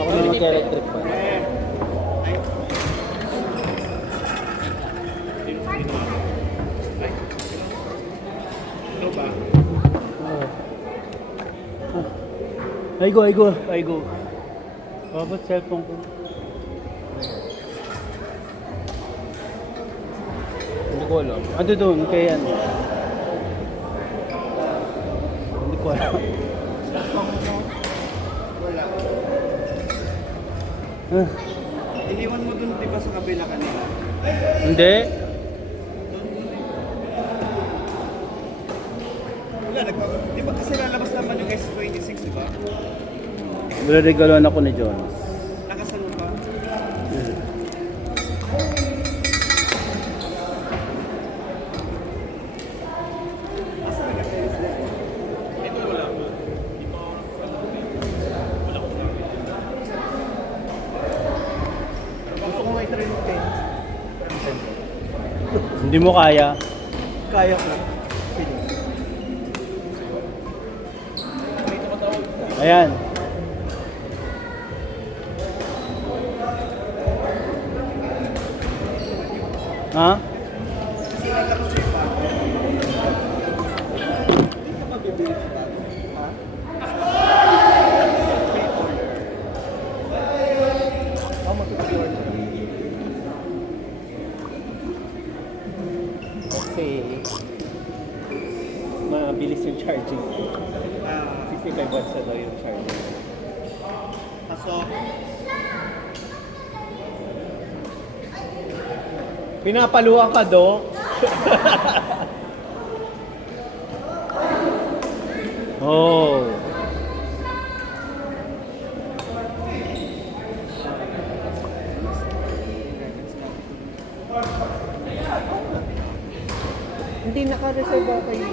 Ako na mag-electric pa. Ano ba? Ay go, ay go, ay go. Ba't cellphone ko? Hindi ko alam. Ano doon? Kaya yan. Hindi ko alam. Wala. Ah, Iniwan mo dun, di ba, sa kabila kanina? hindi. Wala, di ba kasi lalabas naman yung S26, di ba? Regaloan ako ni Jonas. Nakasan mo ba? Asa ka kayo sila? Ito wala. Gusto ko nga i-try yung 10. Hindi mo kaya. Kaya ko. Ayan. Ha? Kasi mabilis yung charging. 65 watts na daw yung charging. Pasok. Pinapaluan ka, Dok? Oh. Hindi naka-reserve ako kayo.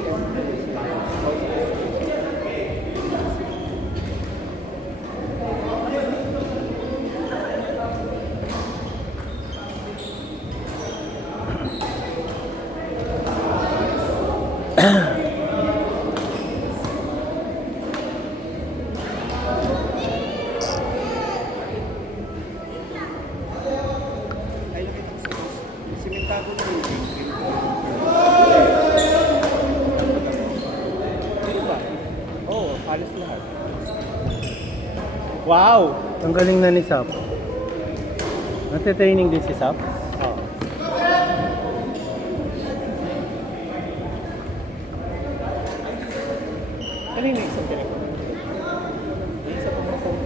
Ay, nakita ko sa simentado na yung Oo, halos lahat. Wow! Ang galing na ni Sap. Nagte-training din si Sap. Oo. Kanina isang telepono. Yung isa pa mga phone.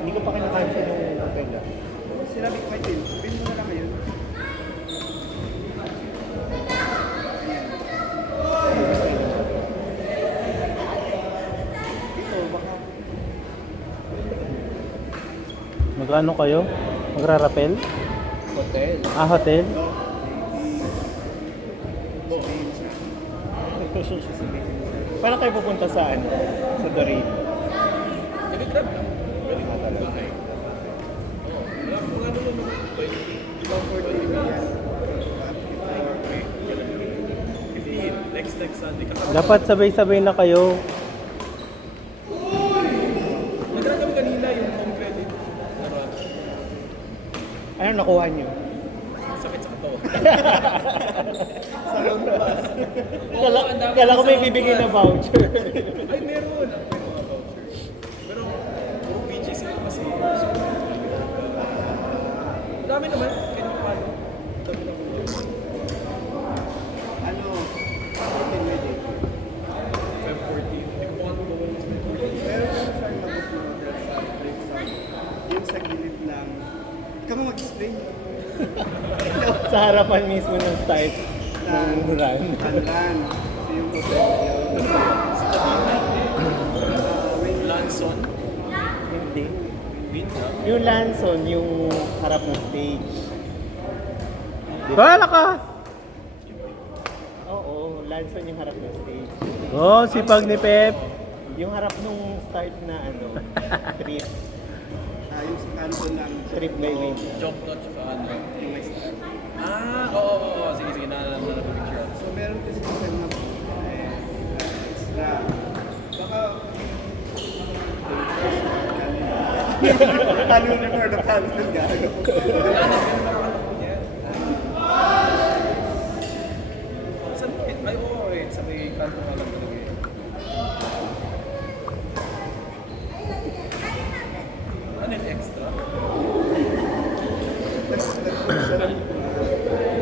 Hindi ko pa kinakancel yung novela. Sinabi ko kay Tim, bin mo na lang ngayon. Ito, baka Magkano kayo? Magrarapel? Hotel. Ah, hotel? Paano kayo pupunta sa ano? Sa Doreen? Dapat sabay-sabay na kayo. nagkakami kanina yung home credit. Ano nakuha niyo? Sakit sa katawan. Kala ko may bibigay na voucher. Ay, meron. May mga vouchers. Pero, puro beaches ito kasi. Dami naman. Kaya naman paano? Ano? 14 wedding. Feb 14. Hindi ko pa kung pero kung saan mabot mo sa place yun sa gilid lang. Ikaw mo mag-explain. Sa harapan mismo ng start ng run. Andan. So yung hotel yun. Sa Lanson. Hindi. Winda? Yung Lanson, yung harap ng stage. Bahala ka! Oo, Lanson yung harap ng stage. Oh, sipag ni Pep. Yung harap nung start na trip. Yung sa kanto ng Trip by wind. Joke notch ka ano? yung may star. Oo. Sige, naalala mo na picture. So meron kasi sa na extra. Baka Talo record na talo ng gago. Wala na, pero parang ano ko niya. Saan? Ay, oo, sa may kanto ka lang talaga eh. Ano yung extra?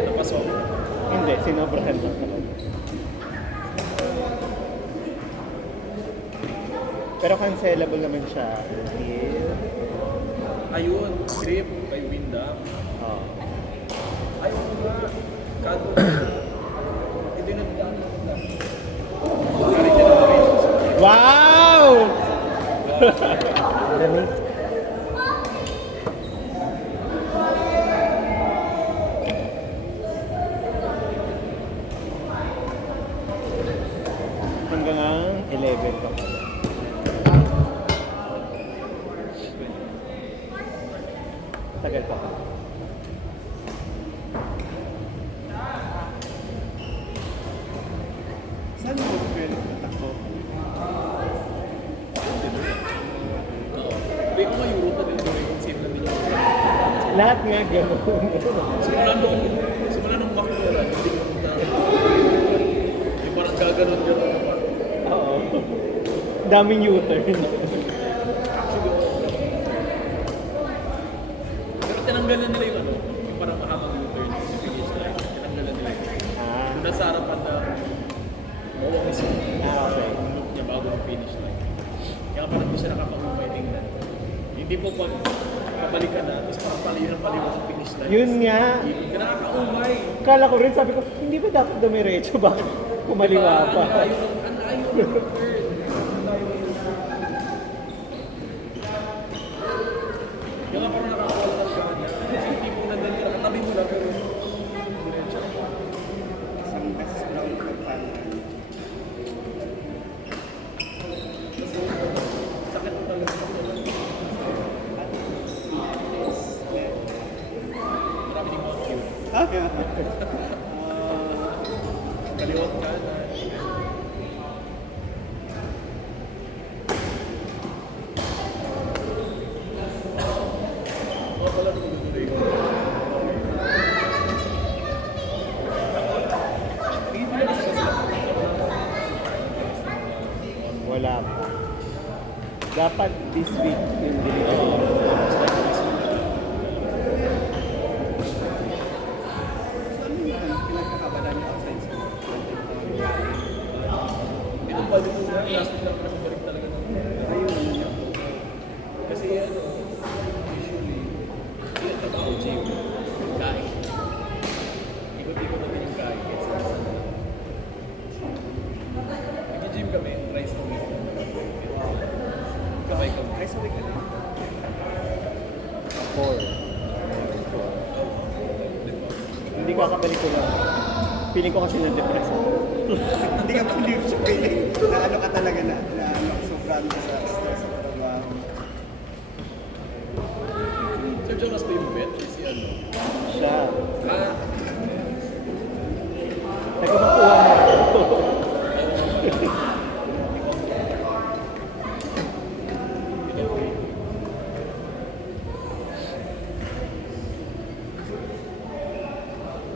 Napasok. Hindi, sinobrahan lang talaga. Pero cancelable naman siya. Ayun, trip by Winda. Oh. Ay, oo nga. Kanto. Ito yung Wow! Lamig. Hanggang ang 11 pa pala. Tagal pa pala. Saan mo pwede takbo? May mga Europe na din gawin kung same na din yung Lahat nga gano'n. simula nung bakuran, hindi ko na yung parang gaganon ka pa. Oo. Daming U-turn. Pero tinanggalan nila yung ano, yung parang mahabang U-turn, yung finish line, tinanggalan nila yun. Ah, Yung nasa harapan na mawag mismo okay. yung look niya bago yung finish line. Kaya parang hindi siya nakapag-umay tingnan. Hindi po pag pabalik ka na, tapos parang palihan sa finish line. Yun nga. Hindi ka nakaka-umay. Kala ko rin, sabi ko, hindi ba dapat dumiretso? Bakit kumaliwa pa? Ang layo ng U-turn. Kaya nga parang nakakawala ng gana. Kasi hindi mo nandun ka, nakatabi mo lang, pero diretso. Isang beses lang nagpapala. Sakit mo talaga. Marami din mga cute. Kaliwat ka na. Oo pala nung gusto ko. Hindi mo na sila. Wala pa. Dapat this week yung delivery. Saan yung pinagkakabala niya outside school? Itong balik ko na, last week lang ako nakabalik talaga ng Ayun niya. kasi ano, usually, yun trabaho, gym, kain. Ikot-ikot namin yung kain. Nag-gym kami, thrice a week. Kamay-kamay. Ay, sorry ka na. 4. Hindi kakabalik ko lang. Feeling ko kasi na-depress ako. Hindi ka believe sa feeling na ano ka talaga na ano, sobrang ka sa stress sa trabaho. Sir Jonas ba yung vet? Si ano? Siya. Ah, Nagkakuha mo ako.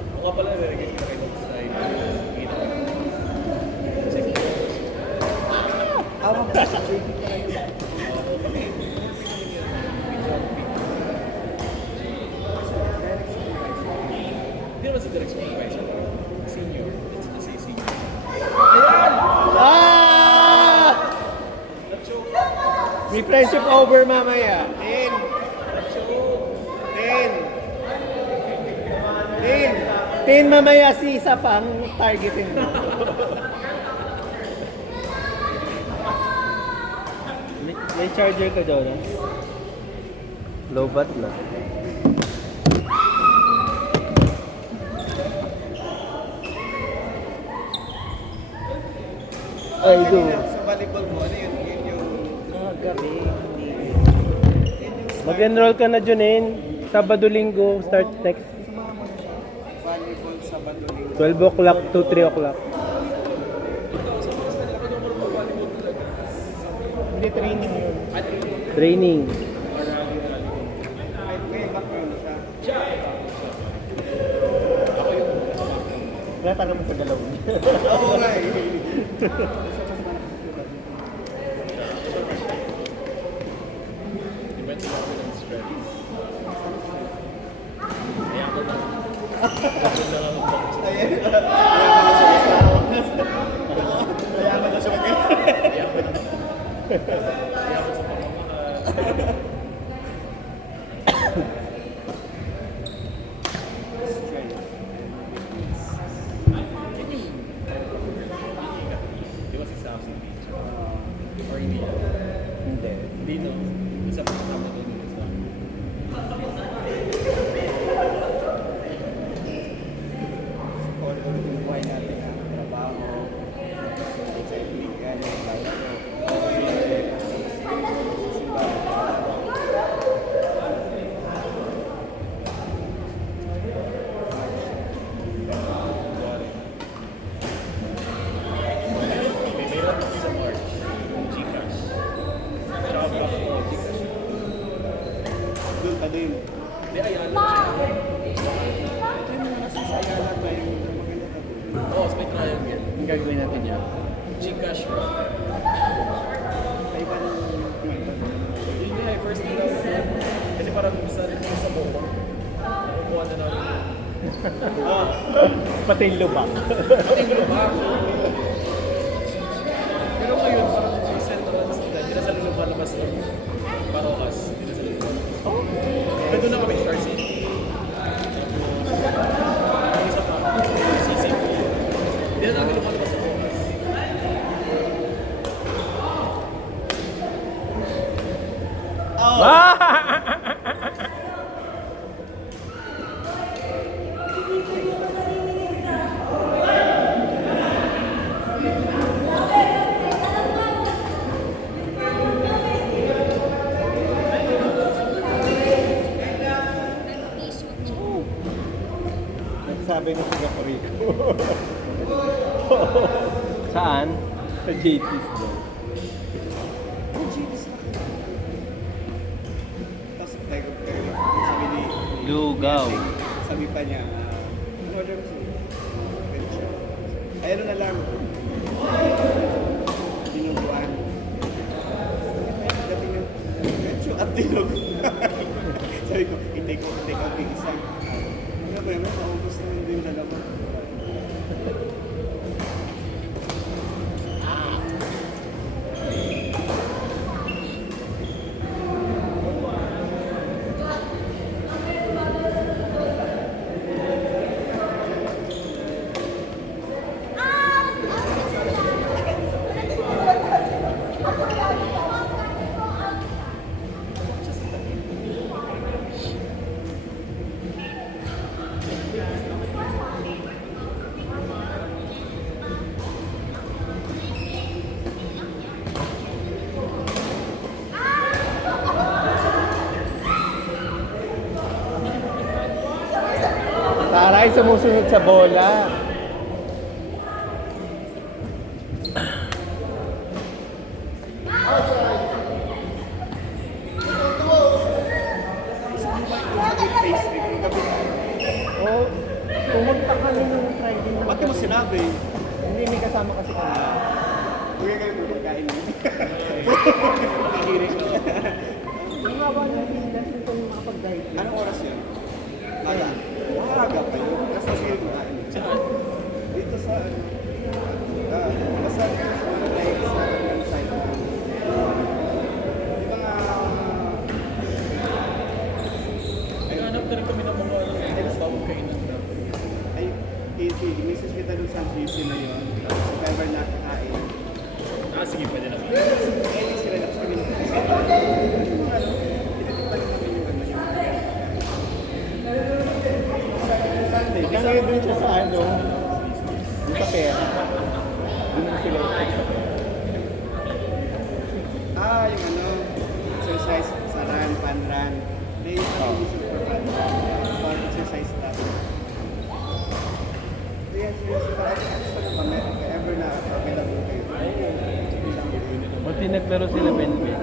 ako nga pala, nagagay ka kayo sa side. Kita ko. Kasi Awang ka sa training ka lang. hindi naman si direct supervisor. Senior. It's kasi senior. Ah! Na-choke. May friendship over mamaya. 10. Na-choke. 10 mamaya si isa pang targetin mo. May charger ka, Jonas? Low bat na. Ay, go. Kanina, sa volleyball mo, ano yun? Yun yung... Gabi. Yun yung Mag-enroll ka na, Junin. Sabado, Linggo, start next. volleyball sa Baduling. 12 o'clock to 3 o'clock. Hindi training yun. Training. May background na siya. Siya. Ako yung Wala tayo naman sa dalawa. Oo nga eh. depends sa ako ng strength. Kaya ako na. Kasi na lang ako. Mayaman na siya mag- Kaya ako na. Kaya ako sa pamamahal. Di ba si Samson Beach? Or hindi? Hindi. Hindi no. Isa pa kasama doon yung isa. buhay natin ang trabaho, sa ibigan, May mayroon ako sa March. Gcash. Tsaka pa ako Gcash. doon pa din. Hindi, Ayala. Ito yung mga sa Ayala ba yung maganda ka doon? Oo, so may triangle. Ang gagawin natin yan. Gcash mo. Ay ba yung Hindi, first nila. Kasi parang sa buko. Kukuha na namin. Pati yung lubak. Pati yung lubak. Pero ngayon, parang may sentrals na hindi na sa lumalabas ng Barokas. Hindi na sa lumalabas. Pero doon na kami, Star City. Yung isa pa, CCP. Hindi na namin lumalabas sa Barokas. Nagsabi na si Gaporico. Saan? Sa JT's doon. Tapos sabi ni Lugaw. sabi pa niya, order ko siya. Ay, ano na lang. Dinuguan. Dating yung ketchup at dinog. Sabi ko, i-take out yung isa. Ano ba yun? Maubos na yun yung dalawa. Taray, sumusunod sa bola. Oh, pumunta kami nung Friday na. Ba't mo sinabi? Hindi, may kasama kasi kami. Huwag kayo kumakain. Nakikinig na. Ang haba ng bilas nito yung makapag-dive. Anong oras yun? Maga. Maaga pa yun. Kasi kayo kumain. Saan? Dito sa basta dito sa mga live sa website. Yung mga Naghanap na rin kami ng mga bawang kainan na. ay i-message kita doon sa GC na yun. Sa driver na kakain. Ah, sige, pwede naman. Eh, sila na kami ng yung ano, tinatikpan namin yung ano, run. May isang super fun. Exercise lang. Yes, gusto na ba meron ka ever na available kayo? Buti naglaro sila Ben-Ben.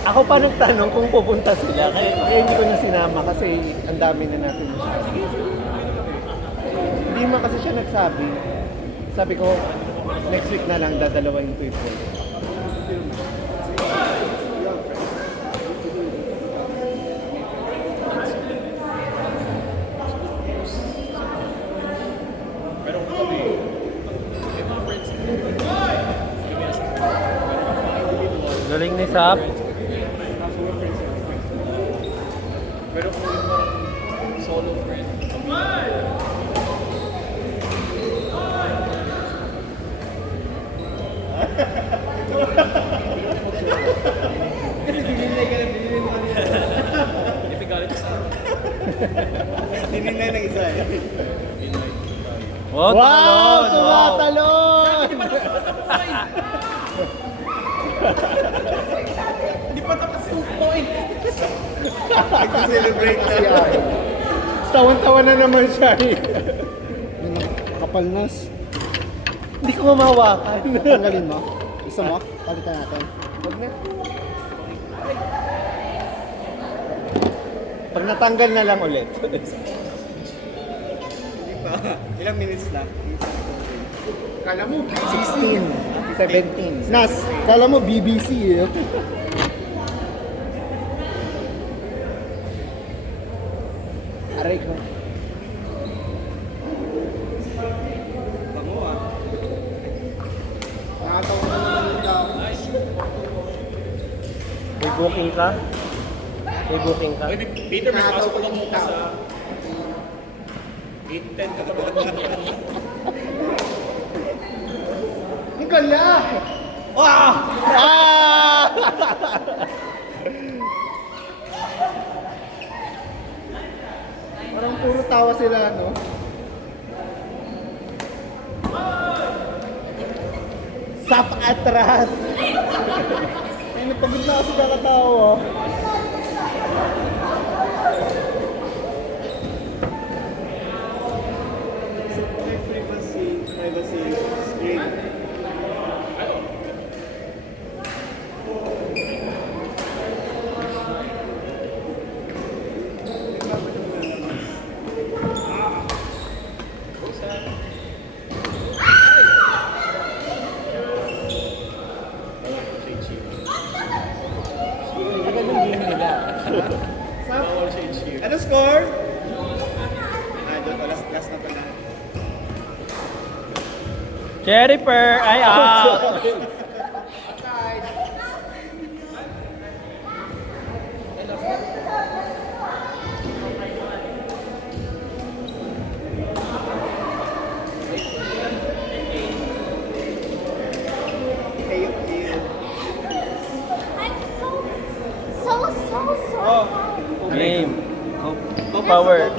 Ako pa nagtanong kung pupunta sila, kaya hindi ko na sinama kasi ang dami na natin masyado. Hindi man kasi siya nagsabi. Sabi ko, next week na lang dadalawahin ko yung pool. Pero kung kami, may mga friends kami as a pero kung mga individual, Galing ni Sap. pero kung yung mga solo friend, hindi may galit sa akin. Sininay ng isa eh. Wow! Tumatalon! Hindi pa tapos yung point. Nag-celebrate na. Tawan-tawa na naman siya eh. Kapal nas. Hindi ko mamawakan. Tanggalin mo. Gusto mo? Palitan natin. Wag na. Pag natanggal na lang ulit. Hindi pa. Ilang minutes lang. Kala mo 16, 17. Nas, kala mo BBC eh. Aray ko. Bango ah. Nakatawa na naman yung tao. May booking ka? May booking ka? Oy, Peter, may pasok lang mo ka sa 8:10 ka ba? Gala! Ah! Parang puro tawa sila, no? Sap atras! Ay, napagod na kasi kakatawa. So, may privacy screen. Agad yung game nila. Bawal siya in cheer. Ano score? Doon pa. Last na pala. Jennifer! Ay, out! Kayo. I'm so Game. Power.